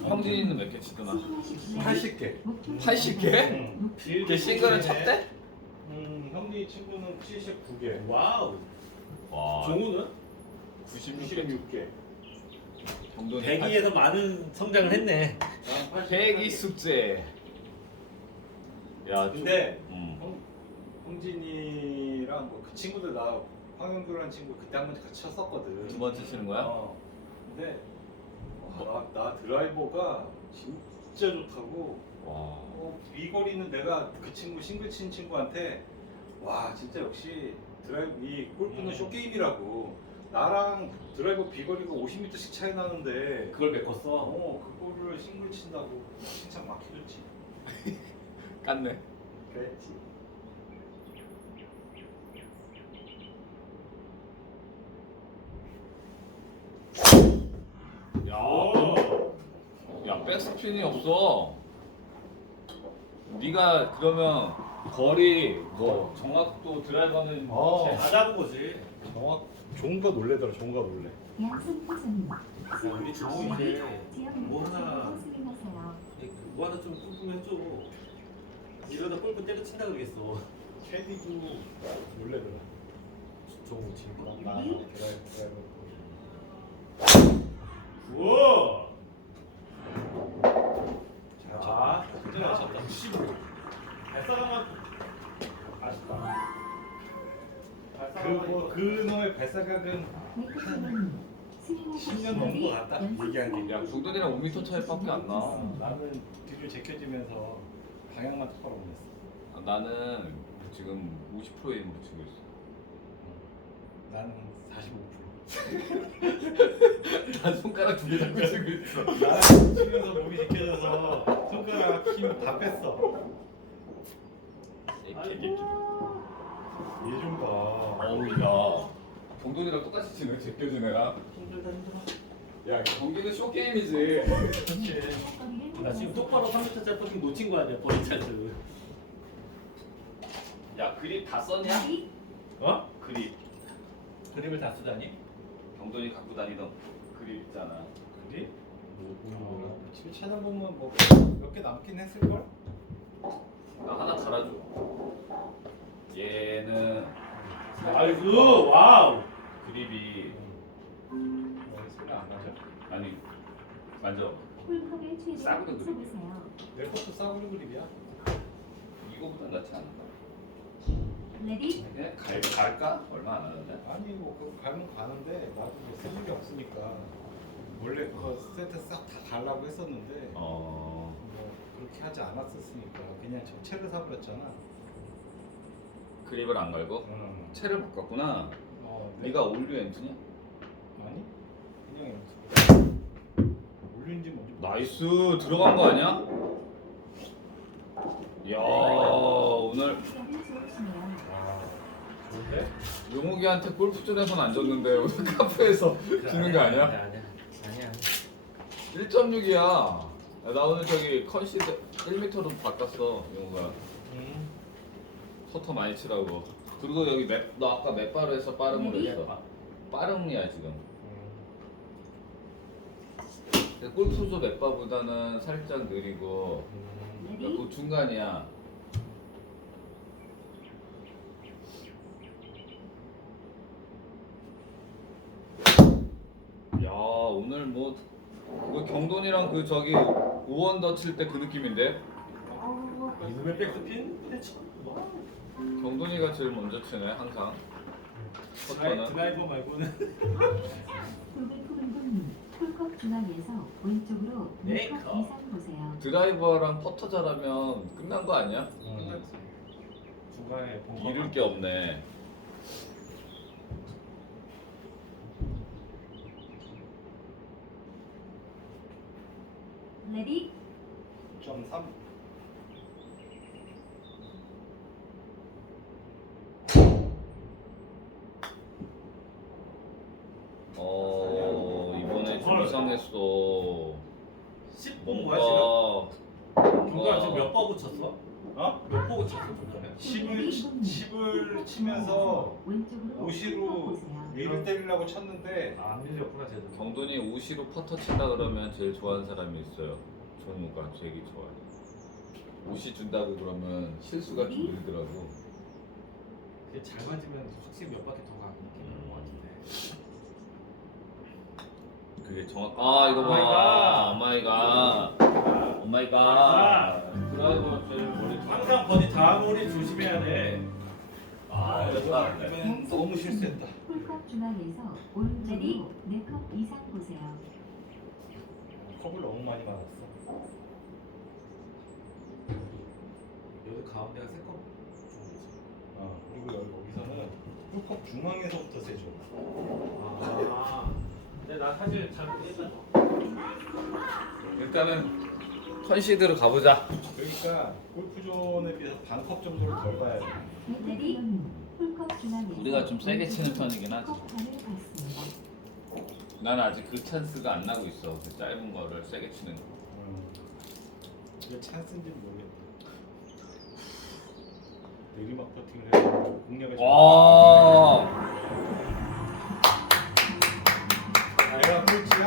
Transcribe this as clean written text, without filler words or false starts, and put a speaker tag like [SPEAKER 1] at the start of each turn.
[SPEAKER 1] 형진이는 몇 개 치더나?
[SPEAKER 2] 80개.
[SPEAKER 1] 80개? 이게 싱글은 쳤대?
[SPEAKER 2] 형님 친구는 79개.
[SPEAKER 3] 와우.
[SPEAKER 1] 와,
[SPEAKER 3] 종우는
[SPEAKER 1] 96개.
[SPEAKER 2] 96개.
[SPEAKER 1] 정돈이
[SPEAKER 3] 100위에서 많은 성장을 했네.
[SPEAKER 1] 대기 숙제. 야,
[SPEAKER 2] 근데
[SPEAKER 1] 좀,
[SPEAKER 2] 형진이랑 뭐 그 친구들 나 황영규라는 친구 그때 한 번 같이 쳤었거든.
[SPEAKER 1] 두 번째 치는 거야?
[SPEAKER 2] 근데 나 드라이버가 진짜 좋다고.
[SPEAKER 1] 와,
[SPEAKER 2] 비거리는 내가 그 친구 싱글 친 친구한테 와 진짜 역시 드라이브 이 골프는 쇼게임이라고. 나랑 드라이버 비거리가 50m씩 차이 나는데
[SPEAKER 3] 그걸 메꿨어.
[SPEAKER 2] 그거를 싱글 친다고 칭찬 막 해줬지.
[SPEAKER 1] 깠네.
[SPEAKER 2] 그랬지.
[SPEAKER 1] 야, 백스핀이 없어. 네가 그러면 거리, 뭐 정확도 드라이버는
[SPEAKER 3] 다 잡은 거지.
[SPEAKER 2] 정확 종가 놀래더라. 종가 놀래.
[SPEAKER 3] 우리 종우 이제 뭐 하나
[SPEAKER 4] 스윙하세요.
[SPEAKER 3] 뭐 하나 좀 궁금해줘. 이러다 골프 때려친다 그러겠어.
[SPEAKER 2] 캐디도 놀래더라.
[SPEAKER 3] 종우 친구.
[SPEAKER 2] 나 드라이버.
[SPEAKER 3] 우와.
[SPEAKER 2] 자,
[SPEAKER 3] 진짜 잘 쳤다. 발사각만
[SPEAKER 2] 아쉽다. 그 놈의 발사각은 10년 넘은 것 같다. 얘기한 게.
[SPEAKER 1] 야, 중돈이랑 5m 차이밖에 안 나.
[SPEAKER 2] 나는 뒤로 제껴지면서 방향만 똑바로 보냈어.
[SPEAKER 1] 아, 나는 지금 50%에 묻히고 있어.
[SPEAKER 2] 나는 45%.
[SPEAKER 1] 난 손가락 2개 잡고 치고 있어.
[SPEAKER 2] 나는 치면서 몸이 제껴져서 손가락 힘 다 뺐어. 얘 좀 봐.
[SPEAKER 1] 어우, 야. 경돈이랑 똑같이 치네, 제껴진 애랑.
[SPEAKER 3] 힘들다 힘들어.
[SPEAKER 1] 야, 경기는 쇼게임이지.
[SPEAKER 2] 그렇지.
[SPEAKER 3] 나 지금 똑바로 3m짜리 퍼팅 놓친 거 아니야, 버리 찬스.
[SPEAKER 1] 야, 그립 다 썼냐?
[SPEAKER 3] 어?
[SPEAKER 1] 그립.
[SPEAKER 3] 그립을 다 쓰다니?
[SPEAKER 1] 경돈이 갖고 다니던 그립 있잖아.
[SPEAKER 2] 그래? 집에 찾아보면 뭐 몇 개 남긴 했을 걸?
[SPEAKER 1] 나 하나 갈아줘. 얘는
[SPEAKER 3] 아이고, 와우.
[SPEAKER 1] 그립이
[SPEAKER 2] 소리 안 나죠?
[SPEAKER 1] 아니 만져.
[SPEAKER 4] 홀컵의 최대
[SPEAKER 1] 싸구려 그립이야.
[SPEAKER 4] 속으세요.
[SPEAKER 2] 내 것도 싸구려 그립이야.
[SPEAKER 1] 이거보단 낫지 않을까?
[SPEAKER 4] 레디
[SPEAKER 1] 그냥 갈까? 얼마 안 하는데.
[SPEAKER 2] 아니 뭐 그거 가면 가는데 나도 뭐 쓸 일이 없으니까 원래 그거 세트 싹 다 가려고 했었는데 뭐 그렇게 하지 않았었으니까 그냥 전체를 사버렸잖아.
[SPEAKER 1] 그립을 안 갈고 채를 바꿨구나. 네가 올류 엔진이야?
[SPEAKER 2] 아니 그냥 연습. 올린지 뭔지
[SPEAKER 1] 나이스 들어간 거 아니야? 야 오늘
[SPEAKER 4] 시간이 좋으시네요.
[SPEAKER 2] 좋은데?
[SPEAKER 1] 용욱이한테 골프존에선 안 졌는데 오늘 카페에서 지는 거 아니야?
[SPEAKER 3] 아니야.
[SPEAKER 1] 1.6이야. 나 오늘 저기 컨시드 1m로 바꿨어 용욱아. 퍼터 많이 치라고. 그리고 여기 너 아까 맷바로 해서 빠름으로 했어. 빠름이야 지금. 골프조 맷바보다는 살짝 느리고
[SPEAKER 4] 레디
[SPEAKER 1] 그 중간이야. 야 오늘 뭐 경돈이랑 그 저기 5언더 칠 때 그 느낌인데.
[SPEAKER 3] 이놈의 백스핀?
[SPEAKER 1] 경돈이가 제일 먼저 치네 항상. 퍼터는.
[SPEAKER 3] 드라이버 말고는.
[SPEAKER 4] 푸른푸른 홀컵 중앙에서 왼쪽으로
[SPEAKER 3] 네,
[SPEAKER 4] 2컵
[SPEAKER 3] 컵.
[SPEAKER 4] 이상 보세요.
[SPEAKER 1] 드라이버랑 퍼터 잘하면 끝난 거 아니야?
[SPEAKER 2] 중간에
[SPEAKER 1] 잃을 게 없네.
[SPEAKER 4] 레디
[SPEAKER 2] 9.3.
[SPEAKER 1] 이번에 좀 이상했어.
[SPEAKER 3] 10번 뭐야 지금? 경관 지금 몇 번 붙였어?
[SPEAKER 2] 어?
[SPEAKER 3] 몇 포고 쳤어 저번에?
[SPEAKER 2] 10을 치면서
[SPEAKER 4] 왼쪽으로
[SPEAKER 2] 오시로
[SPEAKER 4] 보세요.
[SPEAKER 2] 네를 때리려고 쳤는데
[SPEAKER 3] 안 밀렸구나 쟤도.
[SPEAKER 1] 경돈이 우시로 퍼터 친다 그러면 제일 좋아하는 사람이 있어요. 종우가 되게 좋아해. 우시 준다고 그러면 실수가 좀 늘더라고.
[SPEAKER 3] 그게 잘 맞으면 확실히 몇 바퀴 더 가는 것 같은데.
[SPEAKER 1] 그게 정확. 아 이거 봐. 오마이갓. 오마이갓. 드라이버 제일 머리 좀.
[SPEAKER 3] 항상 버디 다음 홀이 조심해야 돼.
[SPEAKER 1] 아 됐다.
[SPEAKER 2] 이번엔 너무 실수했다.
[SPEAKER 4] 홀컵 중앙에서 오른쪽으로 4컵 이상 보세요.
[SPEAKER 2] 컵을 너무 많이 맞았어.
[SPEAKER 3] 여기 가운데가 세컵 정도지.
[SPEAKER 2] 그리고 여기서는 컵 중앙에서부터 세죠.
[SPEAKER 3] 아. 근데 나 사실 잘 모르겠어.
[SPEAKER 1] 일단은 컨시드로 가보자.
[SPEAKER 2] 그러니까 골프존에 비해서 반컵 정도를 덜 봐야 돼.
[SPEAKER 4] 레디 홀컵 중앙에서
[SPEAKER 1] 우리가 좀 세게 치는 편이긴 하지.
[SPEAKER 4] 컵판을 받습니다.
[SPEAKER 1] 난 아직 그 찬스가 안 나고 있어. 그 짧은 거를 세게 치는 거.
[SPEAKER 2] 이게 찬스인지 모르겠다. 내리막 퍼팅을 해서 공략을
[SPEAKER 1] 와.
[SPEAKER 2] 내가 꼴찌야.